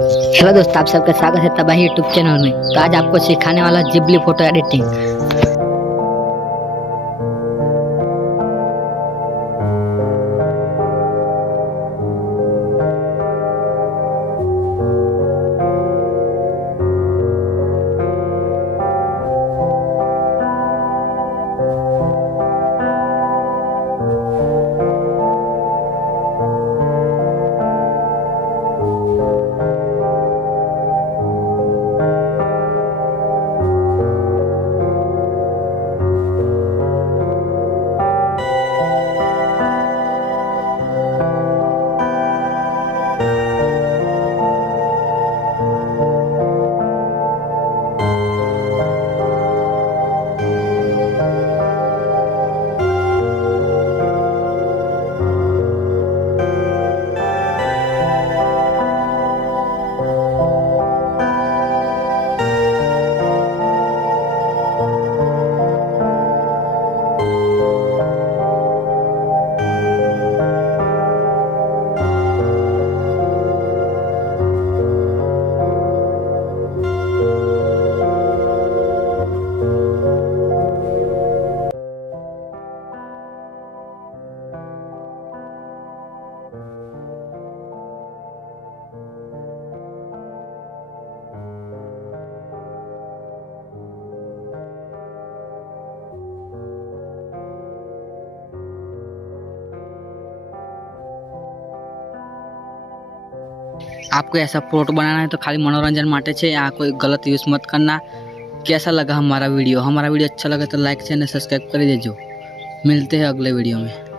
Hello दोस्त, आप सबका स्वागत है तबाही यूट्यूब चैनल में। तो आज आपको सिखाने वाला जिबली फोटो एडिटिंग। आपको ऐसा फोटो बनाना है तो खाली मनोरंजन माटे छे, यहाँ कोई गलत यूज मत करना। कैसा लगा हमारा वीडियो अच्छा लगा तो लाइक चैनल सब्सक्राइब कर दीजिए। मिलते हैं अगले वीडियो में।